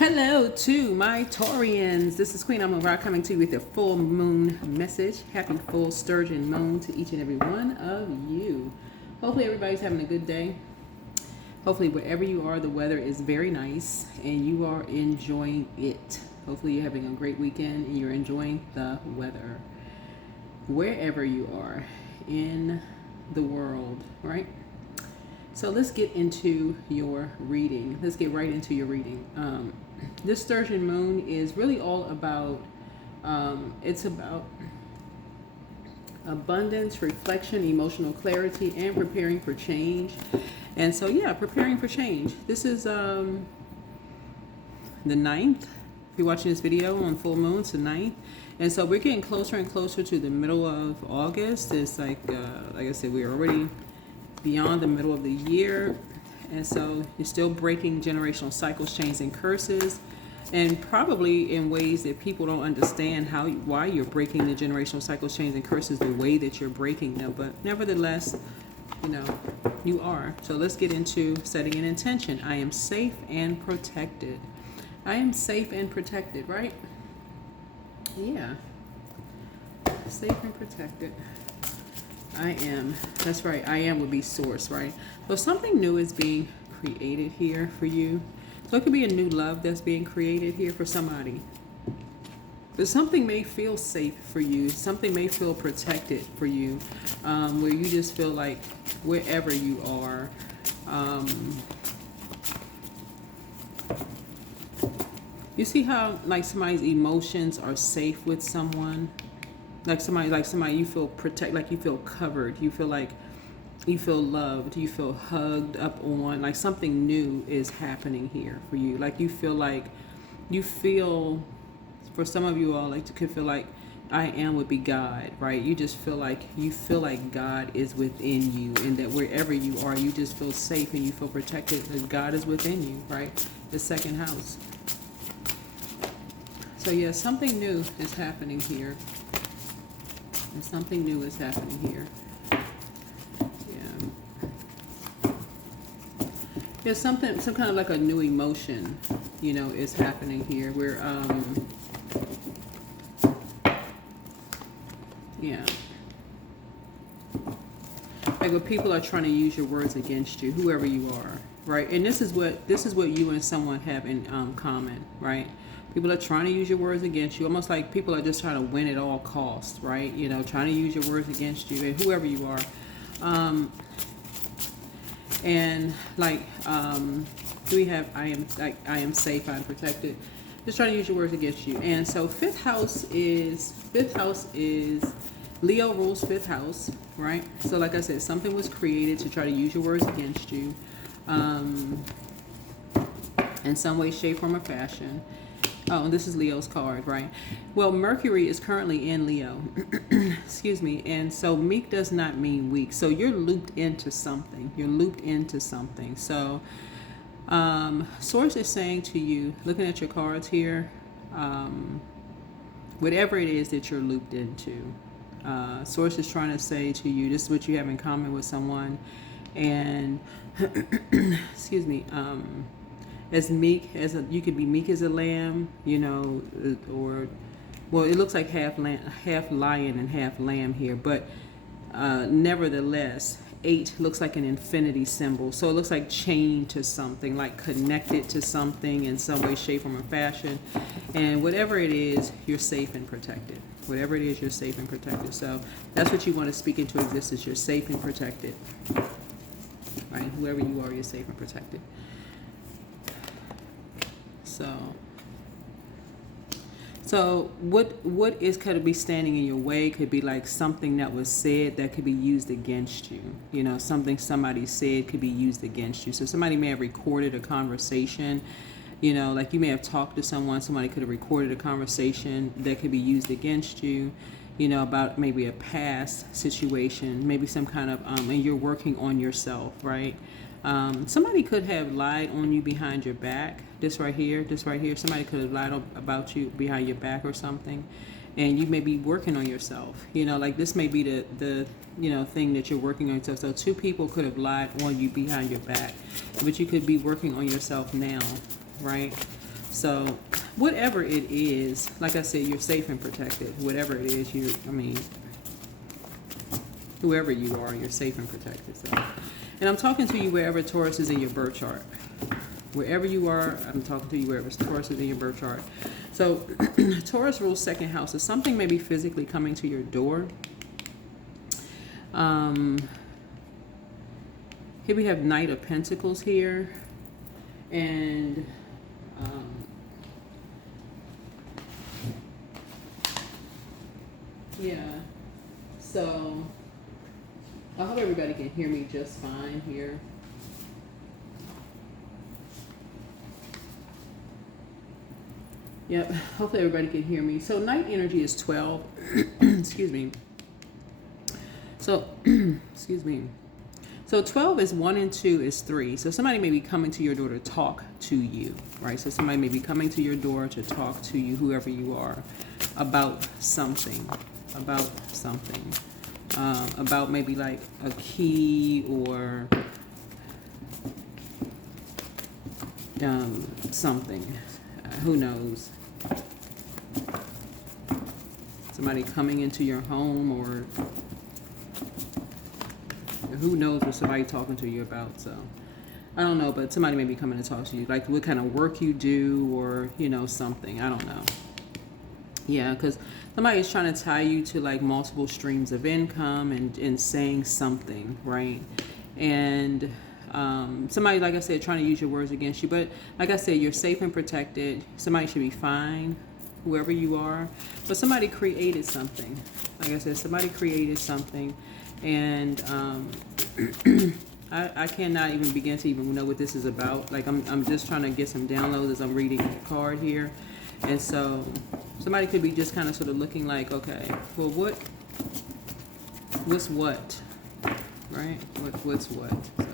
Hello to my Taurians. This is Queen Amun Ra coming to you with a full moon message. Happy full sturgeon moon to each and every one of you. Hopefully everybody's having a good day. Hopefully wherever you are, the weather is very nice and you are enjoying it. Hopefully you're having a great weekend and you're enjoying the weather. Wherever you are in the world, right? So let's get into your reading. Let's get right into your reading. This sturgeon moon is really all about, it's about abundance, reflection, emotional clarity, and preparing for change. And so, yeah, preparing for change. This is the 9th. If you're watching this video on full moon, it's the 9th. And so we're getting closer and closer to the middle of August. It's like I said, we're already beyond the middle of the year. And so you're still breaking generational cycles, chains, and curses, and probably in ways that people don't understand why you're breaking the generational cycles, chains, and curses the way that you're breaking them. But nevertheless, you are. So let's get into setting an intention. I am safe and protected. I am safe and protected, right? Yeah. Safe and protected. I am. That's right. I am would be source, right? So something new is being created here for you. So it could be a new love that's being created here for somebody. But something may feel safe for you. Something may feel protected for you, where you just feel like wherever you are, you see how like somebody's emotions are safe with someone. Like somebody you feel protect, like you feel covered, you feel like you feel loved, you feel hugged up on, like something new is happening here for you. Like you feel, for some of you all, like you could feel like I am would be God, right? You just feel like God is within you, and that wherever you are, you just feel safe and you feel protected because God is within you, right? The second house. So yeah, something new is happening here. And something new is happening here. Yeah, some kind of like a new emotion, is happening here. Where, yeah, like when people are trying to use your words against you, whoever you are, right? And this is what you and someone have in common, right? People are trying to use your words against you, almost like people are just trying to win at all costs, right? Trying to use your words against you, and whoever you are. And like, we have, I am safe, I'm protected. Just trying to use your words against you. And so fifth house is Leo rules fifth house, right? So like I said, something was created to try to use your words against you, in some way, shape, form, or fashion. Oh, this is Leo's card, right? Well, Mercury is currently in Leo. Excuse me. And so meek does not mean weak. So you're looped into something. So Source is saying to you, looking at your cards here, whatever it is that you're looped into, Source is trying to say to you, this is what you have in common with someone. And, excuse me, as meek as you could be meek as a lamb, or, well, it looks like half lion and half lamb here, but nevertheless, 8 looks like an infinity symbol. So it looks like chained to something, like connected to something in some way, shape, form, or fashion. And whatever it is, you're safe and protected. Whatever it is, you're safe and protected. So that's what you want to speak into existence. You're safe and protected. Right? Whoever you are, you're safe and protected. So what is could be standing in your way could be like something that was said that could be used against you. Something somebody said could be used against you. So somebody may have recorded a conversation, like you may have talked to someone, somebody could have recorded a conversation that could be used against you, about maybe a past situation, maybe some kind of, and you're working on yourself, right? Somebody could have lied on you behind your back. This right here, somebody could have lied about you behind your back or something, and you may be working on yourself. Like this may be the thing that you're working on yourself. So 2 people could have lied on you behind your back, but you could be working on yourself now, right? So whatever it is, like I said, you're safe and protected. Whatever it is, whoever you are, you're safe and protected. So, and I'm talking to you wherever Taurus is in your birth chart. Wherever you are, I'm talking to you wherever Taurus is in your birth chart. So Taurus rules second house. So something may be physically coming to your door. Here we have Knight of Pentacles here. And yeah, so I hope everybody can hear me just fine here. Yep, hopefully everybody can hear me. So night energy is 12. Excuse me. So, excuse me. So 12 is 1 and 2 is 3. So somebody may be coming to your door to talk to you, right? So somebody may be coming to your door to talk to you, whoever you are, about something, about maybe like a key or something. Who knows? Somebody coming into your home, or who knows what somebody talking to you about. So I don't know, but somebody may be coming to talk to you, like what kind of work you do, or something. I don't know. Yeah, because somebody is trying to tie you to like multiple streams of income and saying something, right? And somebody, like I said, trying to use your words against you. But like I said, you're safe and protected. Somebody should be fine, whoever you are. But somebody created something. Like I said, somebody created something. And I cannot even begin to even know what this is about. Like I'm just trying to get some downloads as I'm reading the card here. And so somebody could be just kind of sort of looking like, okay, well, what's what, right? What's what? So,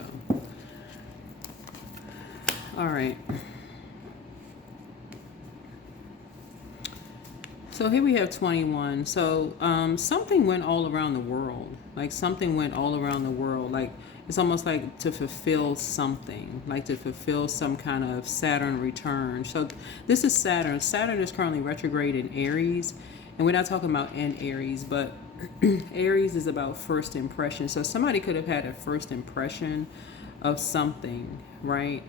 all right. So here we have 21. So something went all around the world. Like something went all around the world. Like it's almost like to fulfill something, like to fulfill some kind of Saturn return. So this is Saturn. Saturn is currently retrograde in Aries. And we're not talking about in Aries, but Aries is about first impression. So somebody could have had a first impression of something, right?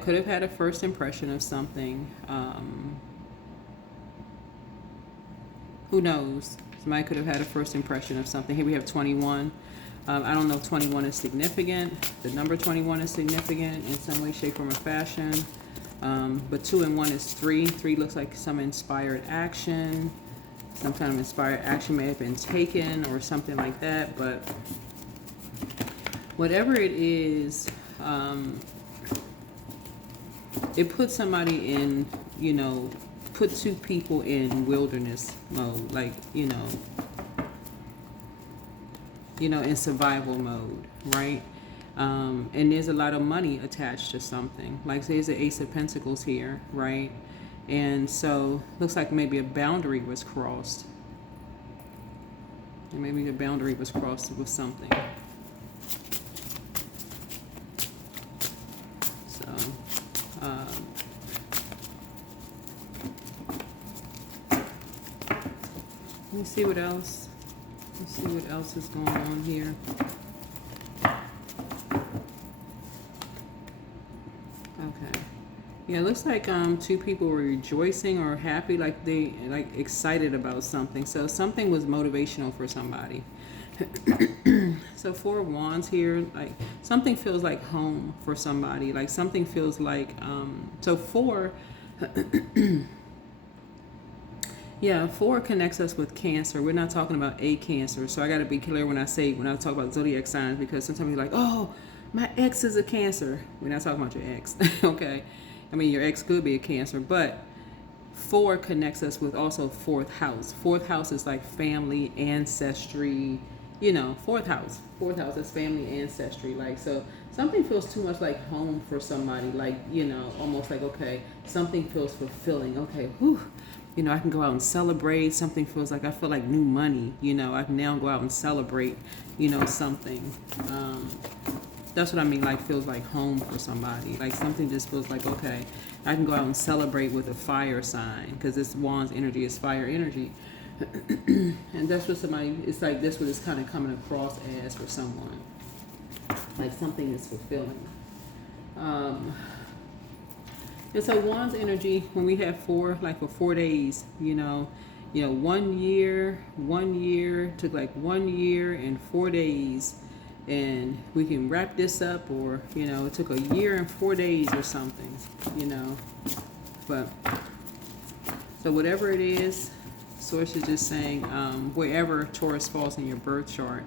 Could have had a first impression of something. Who knows? Somebody could have had a first impression of something. Here we have 21. I don't know if 21 is significant. The number 21 is significant in some way, shape, form, or fashion. But 2 and 1 is 3. 3 looks like some inspired action. Some kind of inspired action may have been taken or something like that. But whatever it is, it puts somebody in, put two people in wilderness mode, like, in survival mode, right? And there's a lot of money attached to something. Like there's the Ace of Pentacles here, right? And so looks like maybe a boundary was crossed. And maybe the boundary was crossed with something. So, let me see what else. Let's see what else is going on here. Okay. Yeah, it looks like two people were rejoicing or happy, like they excited about something. So something was motivational for somebody. So 4 of Wands here, like something feels like home for somebody. Like something feels like so 4 yeah, 4 connects us with Cancer. We're not talking about a Cancer. So I got to be clear when I talk about zodiac signs, because sometimes you're like, oh, my ex is a Cancer. We're not talking about your ex. Okay. I mean, your ex could be a Cancer, but 4 connects us with also 4th house. 4th house is like family, ancestry, 4th house. 4th house is family, ancestry. Like, so something feels too much like home for somebody. Like, almost like, okay, something feels fulfilling. Okay, whew. I can go out and celebrate. Something feels like, I feel like new money. I can now go out and celebrate, something. That's what I mean, like feels like home for somebody. Like something just feels like, okay, I can go out and celebrate with a fire sign, because this Wand's energy is fire energy. And that's what somebody, it's like this what it's kind of coming across as for someone. Like something is fulfilling. And so Wand's energy, when we have four, like for 4 days, 1 year, took like 1 year and 4 days, and we can wrap this up, or, it took a year and 4 days or something, but, so whatever it is, Source is just saying, wherever Taurus falls in your birth chart,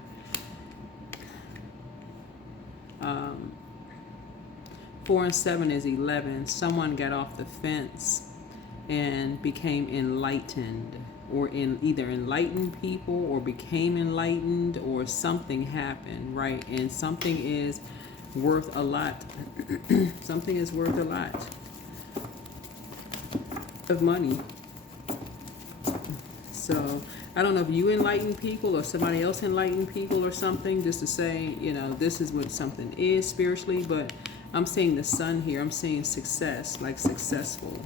4 and 7 is 11. Someone got off the fence and became enlightened, or either enlightened people or became enlightened, or something happened, right? And something is worth a lot. Something is worth a lot of money. So I don't know if you enlighten people or somebody else enlighten people or something, just to say, this is what something is spiritually. But I'm seeing the sun here. I'm seeing success, like successful.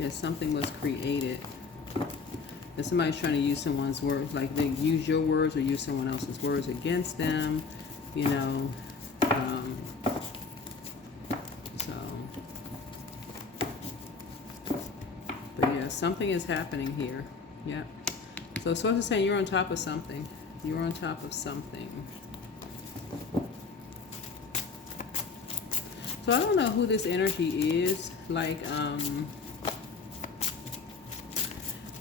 Yeah, something was created. If somebody's trying to use someone's words, like they use your words or use someone else's words against them, but yeah, something is happening here. Yeah. So Source is saying you're on top of something. You're on top of something. So I don't know who this energy is. Like,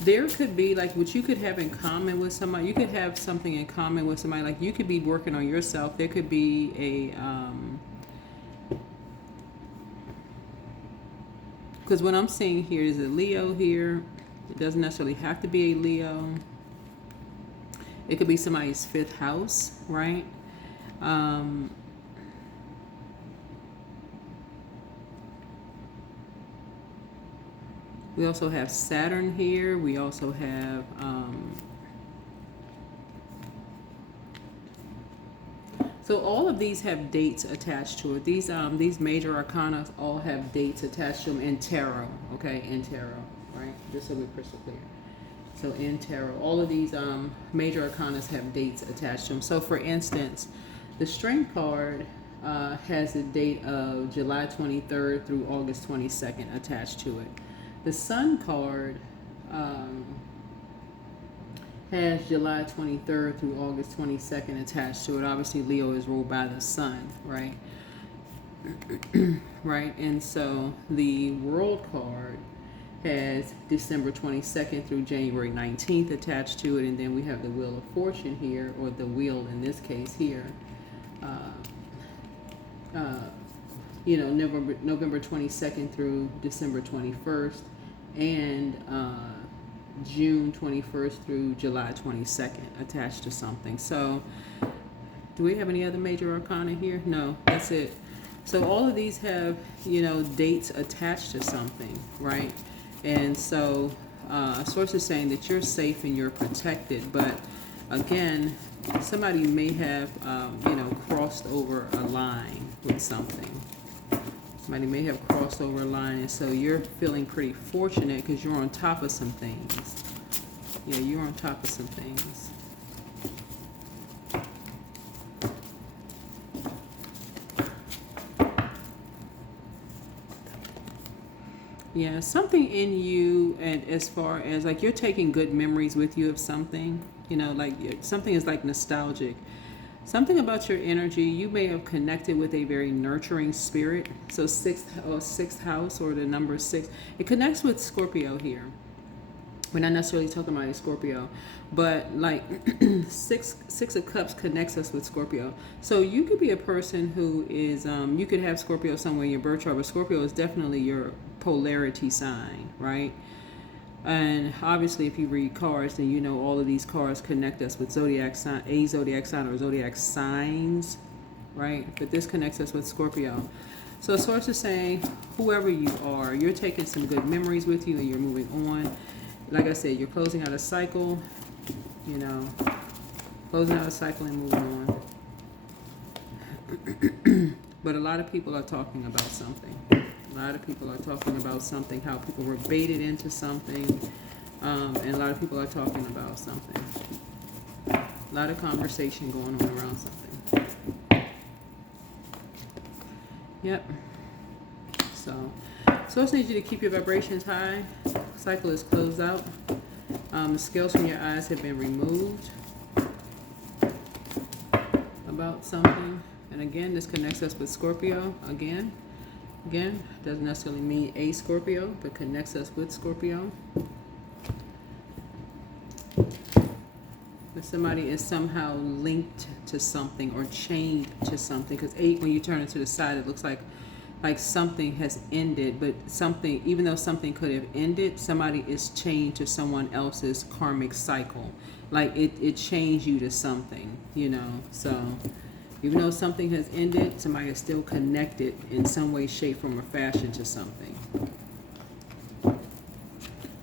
there could be like what you could have in common with somebody. You could have something in common with somebody. Like you could be working on yourself. There could be a, because what I'm seeing here is a Leo here. It doesn't necessarily have to be a Leo. It could be somebody's 5th house, right? We also have Saturn here. We also have so all of these have dates attached to it. These major arcana all have dates attached to them in tarot, okay? In tarot, right? Just so we're crystal clear. So in tarot, all of these major arcanas have dates attached to them. So for instance, the Strength card has the date of July 23rd through August 22nd attached to it. The Sun card has July 23rd through August 22nd attached to it. Obviously, Leo is ruled by the Sun, right? Right, and so the World card has December 22nd through January 19th attached to it, and then we have the Wheel of Fortune here, or the wheel in this case here. November 22nd through December 21st, and June 21st through July 22nd attached to something. So do we have any other major arcana here? No, that's it. So all of these have, dates attached to something, right? And so Source is saying that you're safe and you're protected, but again, somebody may have, crossed over a line with something. Somebody may have crossed over a line, and so you're feeling pretty fortunate because you're on top of some things. Yeah, you're on top of some things. Yeah, something in you, and as far as like you're taking good memories with you of something, like something is like nostalgic. Something about your energy, you may have connected with a very nurturing spirit. So sixth house, or the number 6, it connects with Scorpio here. We're not necessarily talking about a Scorpio, but like six of Cups connects us with Scorpio. So you could be a person who is, you could have Scorpio somewhere in your birth chart, but Scorpio is definitely your polarity sign, right? And obviously, if you read cards, then all of these cards connect us with zodiac sign, a zodiac sign or zodiac signs, right? But this connects us with Scorpio. So Source is saying, whoever you are, you're taking some good memories with you and you're moving on. like I said, you're closing out a cycle, you know, closing out a cycle and moving on. But a lot of people are talking about something. A lot of people are talking about something, how people were baited into something, and a lot of people are talking about something. A lot of conversation going on around something. Yep. So I just need you to keep your vibrations high. Cycle is closed out. The scales from your eyes have been removed about something. And again, this connects us with Scorpio. Again, doesn't necessarily mean a Scorpio, but connects us with Scorpio. If somebody is somehow linked to something or chained to something, because 8, when you turn it to the side, it looks like something has ended, but something, even though something could have ended, somebody is chained to someone else's karmic cycle. Like it changed you to something, you know. So even though something has ended, somebody is still connected in some way, shape, form, or fashion to something.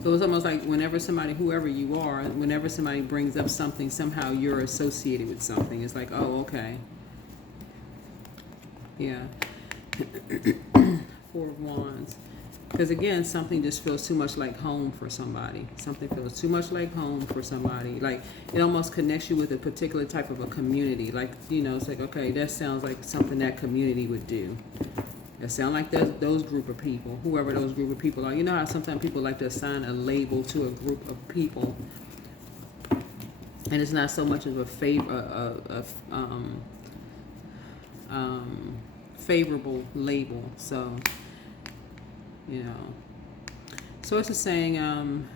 So it's almost like whenever somebody, whoever you are, whenever somebody brings up something, somehow you're associated with something. It's like, oh, okay. Yeah. 4 of Wands. Because again, something just feels too much like home for somebody. Something feels too much like home for somebody. Like it almost connects you with a particular type of a community. Like, you know, it's like, okay, that sounds like something that community would do. It sounds like those group of people, whoever those group of people are. You know how sometimes people like to assign a label to a group of people, and it's not so much of a favorable label. So, you know, so it's just saying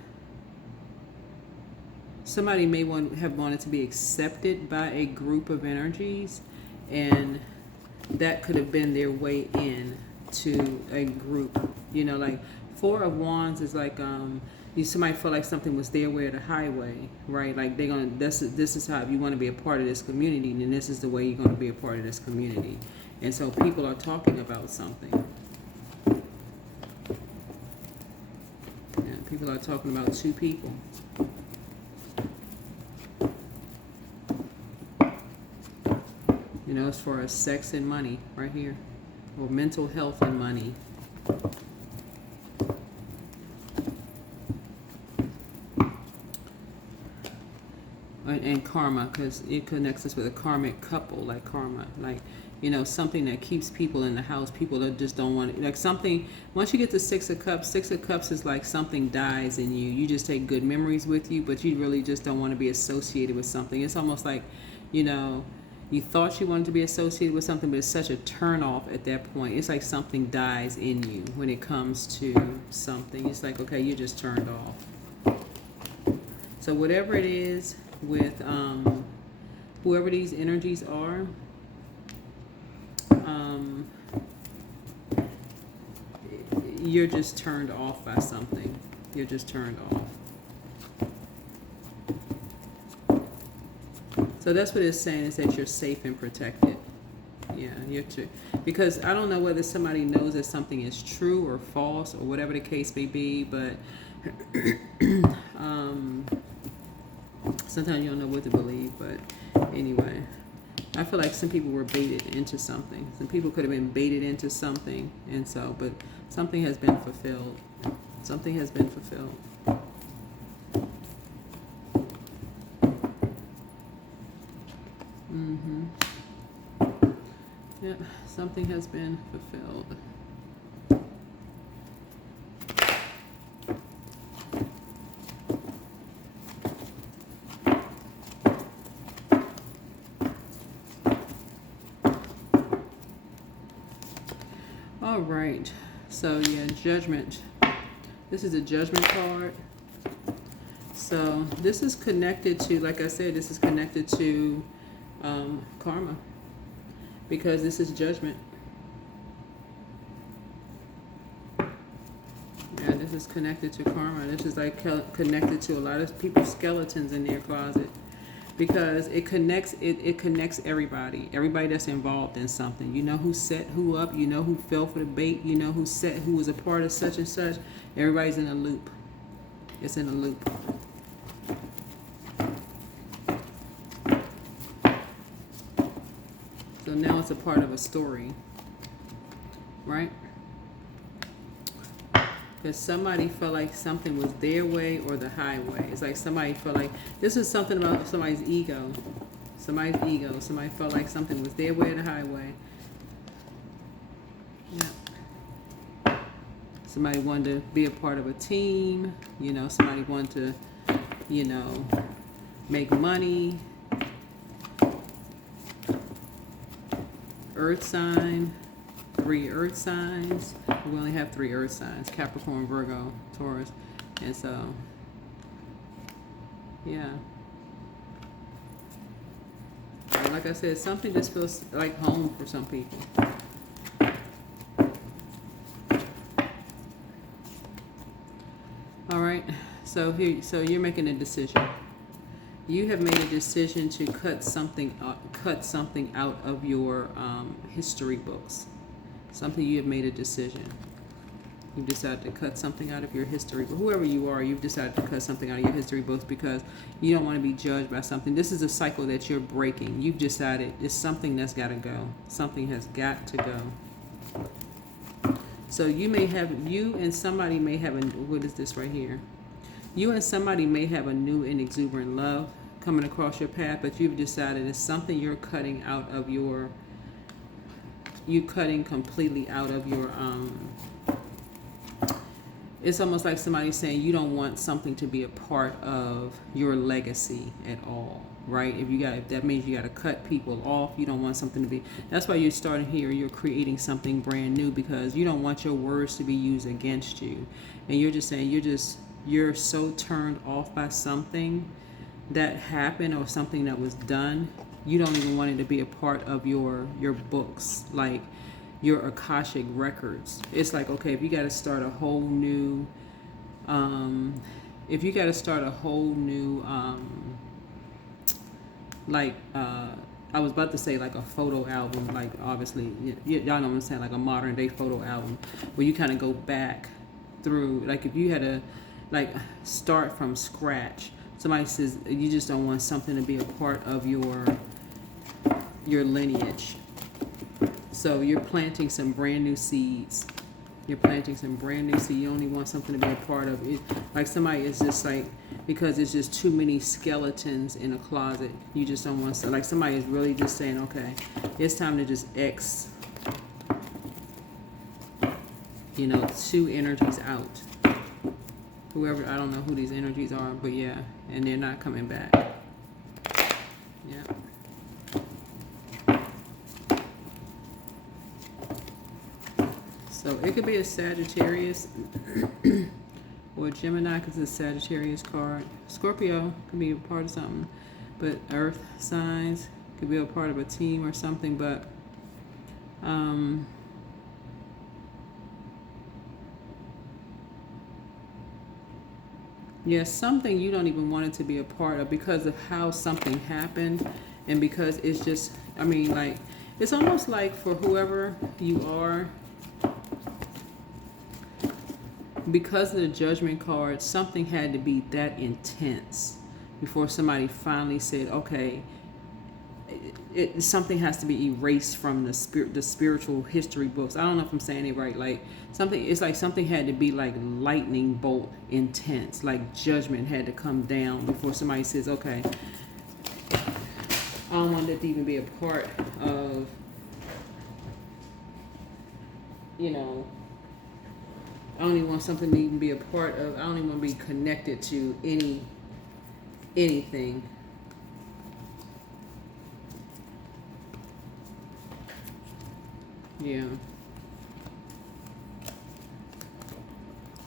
somebody may have wanted to be accepted by a group of energies, and that could have been their way in to a group. You know, like 4 of Wands is like somebody felt like something was their way or the highway, right? Like they're gonna, this is how, if you want to be a part of this community, then this is the way you're going to be a part of this community. And so people are talking about something. Yeah, people are talking about 2 people. You know, as far as sex and money, right here, or mental health and money. And karma, because it connects us with a karmic couple, like karma, like, you know, something that keeps people in the house. People that just don't want it, like something. Once you get to 6 of Cups, 6 of Cups is like something dies in you. You just take good memories with you, but you really just don't want to be associated with something. It's almost like, you know, you thought you wanted to be associated with something, but it's such a turn off at that point. It's like something dies in you when it comes to something. It's like, okay, you just turned off. So whatever it is with whoever these energies are, you're just turned off by something. You're just turned off. So that's what it's saying, is that you're safe and protected. Yeah, you're true. Because I don't know whether somebody knows that something is true or false or whatever the case may be, but sometimes you don't know what to believe. But anyway, I feel like some people were baited into something. Some people could have been baited into something, and so, but something has been fulfilled. Something has been fulfilled. Yep, something has been fulfilled. All right, so yeah, Judgment. This is a Judgment card. So this is connected to, like I said, this is connected to karma, because this is Judgment. Yeah, this is connected to karma. This is like connected to a lot of people's skeletons in their closet, because it connects everybody that's involved in something. You know who set who up, you know who fell for the bait, you know who was a part of such and such. Everybody's in a loop. It's in a loop. So now it's a part of a story, right? Because somebody felt like something was their way or the highway. It's like somebody felt like, this is something about somebody's ego. Somebody's ego. Somebody felt like something was their way or the highway. Yeah. Somebody wanted to be a part of a team. You know, somebody wanted to, you know, make money. Earth sign. 3 earth signs. We only have 3 earth signs: Capricorn, Virgo, Taurus. And so, yeah. Like I said, something just feels like home for some people. All right. So you're making a decision. You have made a decision to cut something out of your history books. Something you have made a decision. You've decided to cut something out of your history. But whoever you are, you've decided to cut something out of your history books because you don't want to be judged by something. This is a cycle that you're breaking. You've decided it's something that's got to go. Something has got to go. So you and somebody may have what is this right here? You and somebody may have a new and exuberant love coming across your path, but you've decided it's something you're cutting out of your, completely out of your, it's almost like somebody saying you don't want something to be a part of your legacy at all, right? If that means you got to cut people off. You don't want something to be, that's why you're starting here. You're creating something brand new because you don't want your words to be used against you. And you're just saying, you're so turned off by something that happened or something that was done, you don't even want it to be a part of your books, like your Akashic records. It's like, okay, if you got to start a whole new, I was about to say like a photo album, like obviously, y'all know what I'm saying, like a modern day photo album, where you kind of go back through, like if you had to like start from scratch. Somebody says you just don't want something to be a part of your lineage. So you're planting some brand new seeds. You only want something to be a part of it. Like somebody is just like, because it's just too many skeletons in a closet. You just don't want, like somebody is really just saying, okay, it's time to just X, 2 energies out. Whoever, I don't know who these energies are, but yeah, and they're not coming back. Yeah. So it could be a Sagittarius or a Gemini because it's a Sagittarius card. Scorpio could be a part of something, but earth signs could be a part of a team or something, but yeah, something you don't even want it to be a part of because of how something happened, and because it's just, like, it's almost like for whoever you are, because of the Judgment card, something had to be that intense before somebody finally said, okay, something has to be erased from the spiritual history books. I don't know if I'm saying it right. Like it's like something had to be like lightning bolt intense, like judgment had to come down before somebody says, okay, I don't want it to even be a part of, I don't even want something to even be a part of, I don't even want to be connected to anything. Yeah.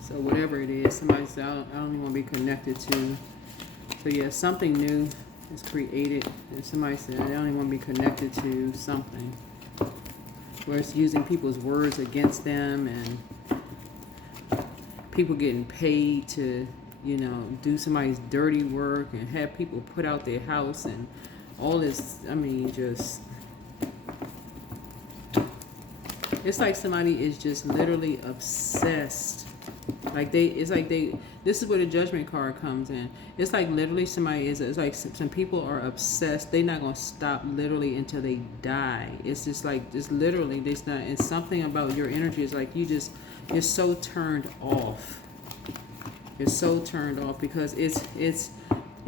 So whatever it is, somebody said, I don't even want to be connected to. So yeah, something new is created, and somebody said, I don't even want to be connected to something. Where it's using people's words against them, and people getting paid to, do somebody's dirty work and have people put out their house and all this, just... It's like somebody is just literally obsessed Like it's like this is where the judgment card comes in. It's like literally somebody it's like some people are obsessed. They're not going to stop literally until they die. It's just like, just literally, there's not, it's something about your energy. It's like you're so turned off. You're so turned off because it's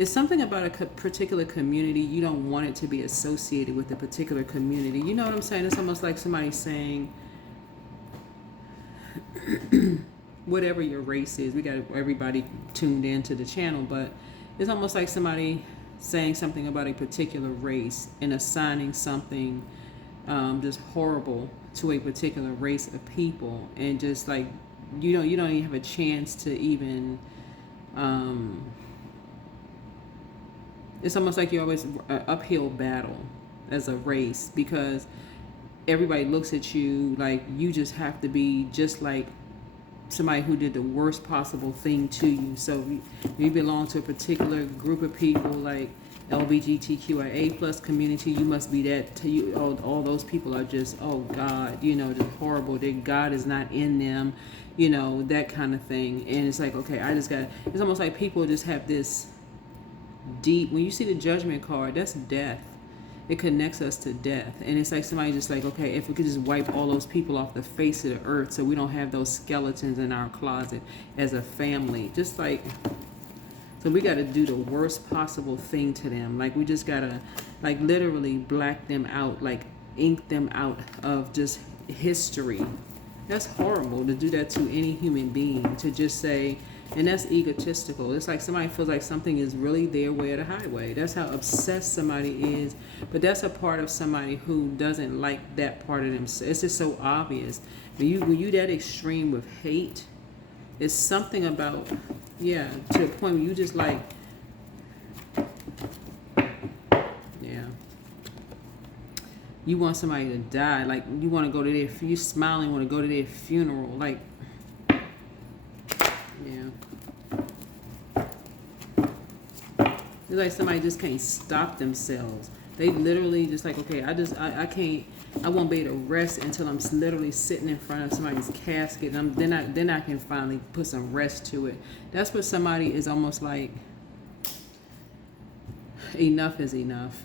something about a particular community. You don't want it to be associated with a particular community. You know what I'm saying? It's almost like somebody saying, whatever your race is, we got everybody tuned into the channel, but it's almost like somebody saying something about a particular race and assigning something just horrible to a particular race of people, and just like you don't even have a chance to even it's almost like you're always an uphill battle as a race, because everybody looks at you like you just have to be just like somebody who did the worst possible thing to you. So you belong to a particular group of people, like LGBTQIA plus community, you must be that to you. All those people are just, oh God, just horrible. Their God is not in them, that kind of thing. And it's like, okay, it's almost like people just have this deep, when you see the judgment card, that's death. It connects us to death. And it's like somebody just like, okay, if we could just wipe all those people off the face of the earth so we don't have those skeletons in our closet as a family. Just like, so we got to do the worst possible thing to them. Like we just got to like literally black them out, like ink them out of just history. That's horrible to do that to any human being, to just say, and that's egotistical. It's like somebody feels like something is really their way or the highway. That's how obsessed somebody is. But that's a part of somebody who doesn't like that part of themselves. It's just so obvious. When you that extreme with hate, it's something about, to the point where you just like, you want somebody to die. Like you want to go to you smiling, want to go to their funeral. Like, it's like somebody just can't stop themselves. They literally just like, okay, I can't, I won't be able to rest until I'm literally sitting in front of somebody's casket. And then I can finally put some rest to it. That's what somebody is almost like, enough is enough.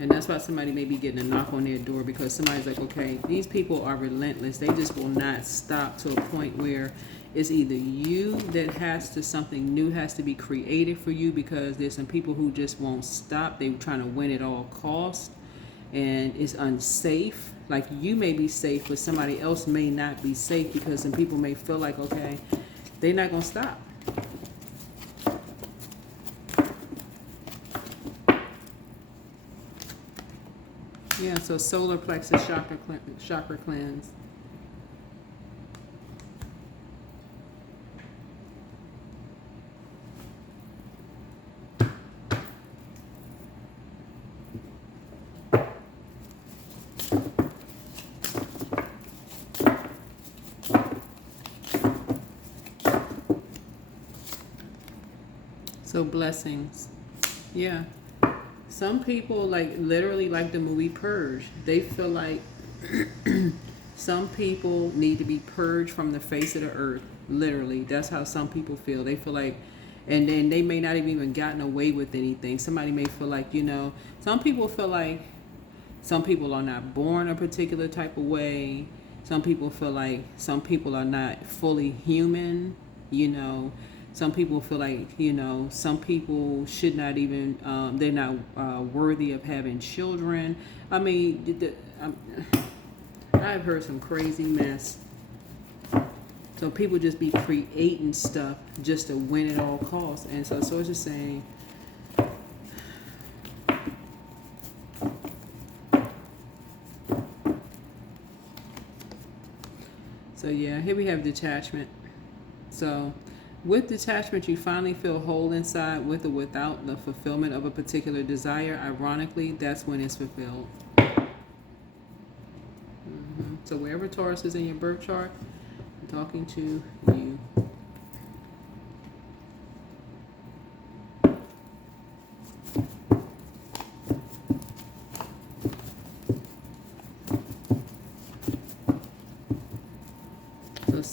And that's why somebody may be getting a knock on their door, because somebody's like, okay, these people are relentless. They just will not stop to a point where it's either you that something new has to be created for you, because there's some people who just won't stop. They're trying to win at all costs, and it's unsafe. Like you may be safe, but somebody else may not be safe, because some people may feel like, okay, they're not going to stop. Yeah, so solar plexus chakra cleanse. So blessings. Yeah. Some people like literally like the movie Purge. They feel like some people need to be purged from the face of the earth. Literally, that's how some people feel. They feel like, and then they may not have even gotten away with anything. Somebody may feel like, some people feel like some people are not born a particular type of way. Some people feel like some people are not fully human, Some people feel like, some people should not even, they're not worthy of having children. I mean, I've heard some crazy mess. So people just be creating stuff just to win at all costs. And so it's just saying, so yeah, here we have detachment. So with detachment, you finally feel whole inside, with or without the fulfillment of a particular desire. Ironically, that's when it's fulfilled. So wherever Taurus is in your birth chart, I'm talking to you.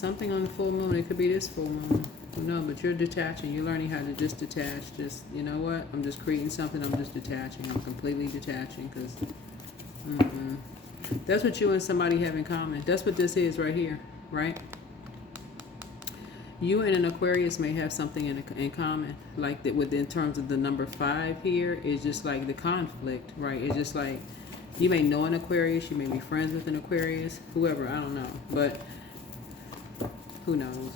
something on the full moon. It could be this full moon. Who knows? But you're detaching. You're learning how to just detach. Just, you know what? I'm just creating something. I'm just detaching. I'm completely detaching because that's what you and somebody have in common. That's what this is right here, right? You and an Aquarius may have something in common. Like that in terms of the number 5 here is just like the conflict, right? It's just like you may know an Aquarius. You may be friends with an Aquarius. Whoever, I don't know. But who knows?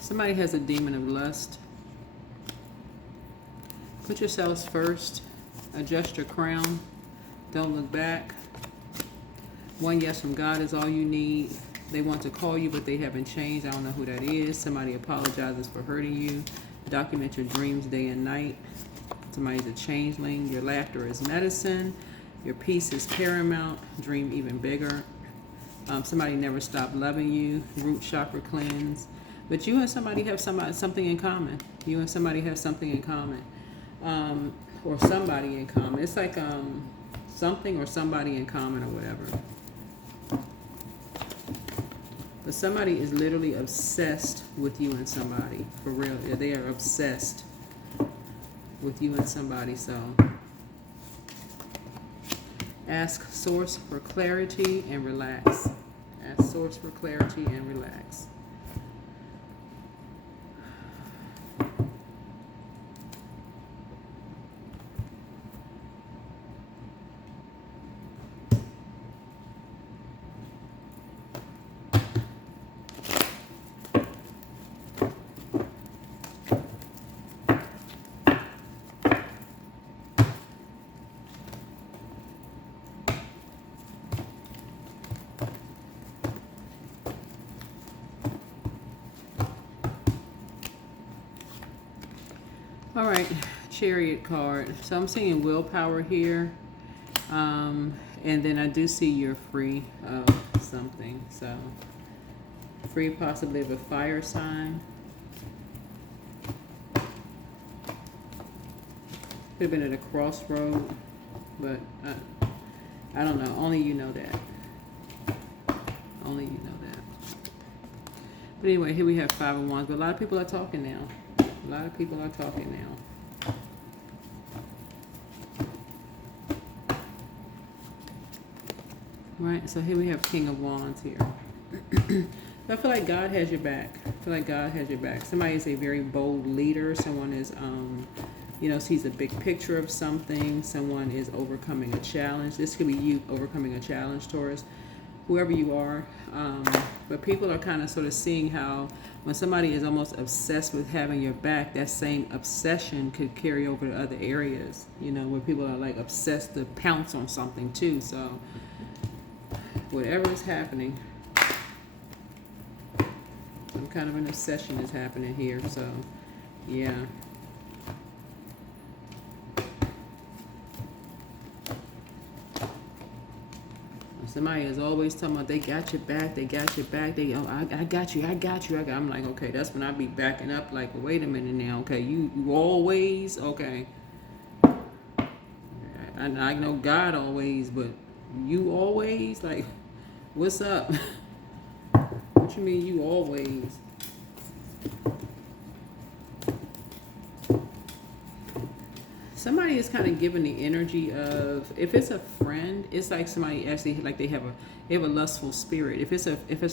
Somebody has a demon of lust. Put yourselves first. Adjust your crown. Don't look back. One yes from God is all you need. They want to call you, but they haven't changed. I don't know who that is. Somebody apologizes for hurting you. Document your dreams day and night. Somebody's a changeling. Your laughter is medicine. Your peace is paramount. Dream even bigger. Somebody never stopped loving you. Root chakra cleanse. But you and somebody have something in common. You and somebody have something in common. Or somebody in common. It's like something or somebody in common or whatever. But somebody is literally obsessed with you and somebody. For real. They are obsessed with you and somebody. So ask source for clarity and relax. Ask source for clarity and relax. All right, Chariot card. So I'm seeing willpower here. And then I do see you're free of something. So free possibly of a fire sign. Could have been at a crossroad, but I don't know. Only you know that. Only you know that. But anyway, here we have 5 of Wands. But a lot of people are talking now. A lot of people are talking now. Right, so here we have King of Wands here. I feel like God has your back. I feel like God has your back. Somebody is a very bold leader. Someone is, sees a big picture of something. Someone is overcoming a challenge. This could be you overcoming a challenge, Taurus. Whoever you are. But people are kind of sort of seeing how when somebody is almost obsessed with having your back, that same obsession could carry over to other areas, where people are like obsessed to pounce on something too. So whatever is happening, some kind of an obsession is happening here. So yeah. Somebody is always talking about they got your back, they got your back, I got you. I'm like, okay, that's when I be backing up like, wait a minute now, okay, you always, okay. I know God always, but you always, like, what's up? What you mean you always? Somebody is kind of giving the energy of, if it's a friend, it's like somebody actually, like they have a lustful spirit. If it's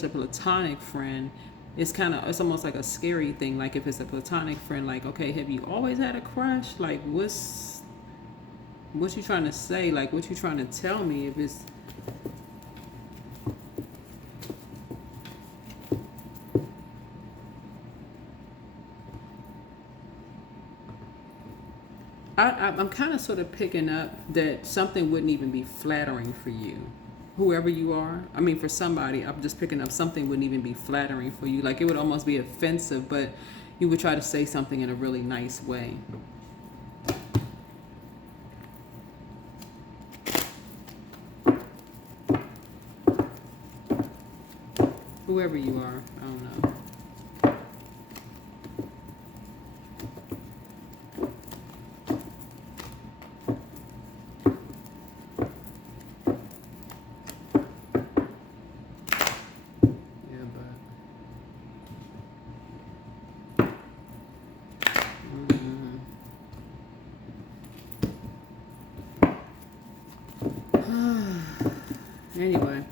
a platonic friend, it's almost like a scary thing. Like if it's a platonic friend, like, okay, have you always had a crush? Like what's you trying to say? Like what you trying to tell me? If it's I'm kind of sort of picking up that something wouldn't even be flattering for you, whoever you are. I mean, for somebody, I'm just picking up something wouldn't even be flattering for you. Like it would almost be offensive, but you would try to say something in a really nice way. Whoever you are, I don't know. Anyway,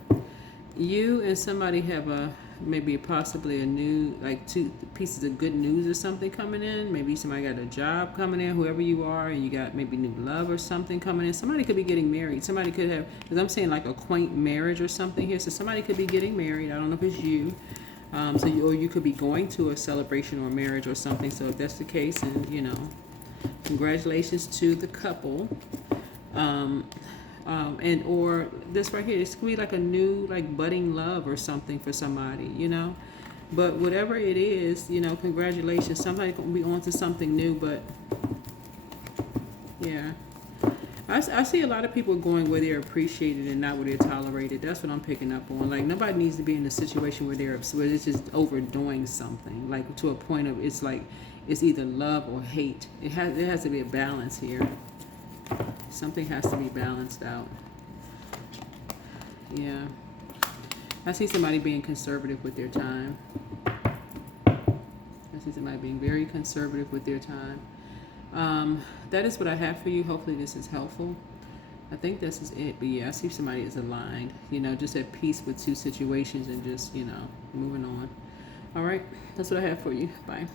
you and somebody have maybe possibly a new, like, two pieces of good news or something coming in. Maybe somebody got a job coming in, whoever you are, and you got maybe new love or something coming in. Somebody could be getting married. Somebody could have, because I'm saying like a quaint marriage or something here. So somebody could be getting married. I don't know if it's you. Or you could be going to a celebration or marriage or something. So if that's the case, and you know, congratulations to the couple. And or this right here, this could be like a new, like, budding love or something for somebody, you know. But whatever it is, you know, congratulations. Somebody gonna be on to something new. But yeah, I see a lot of people going where they're appreciated and not where they're tolerated. That's what I'm picking up on. Like, nobody needs to be in a situation where where it's just overdoing something, like to a point of it's like it's either love or hate. It has to be a balance here. Something has to be balanced out. Yeah. I see somebody being conservative with their time. I see somebody being very conservative with their time. That is what I have for you. Hopefully this is helpful. I think this is it. But yeah, I see somebody is aligned, you know, just at peace with two situations and just, you know, moving on. All right. That's what I have for you. Bye.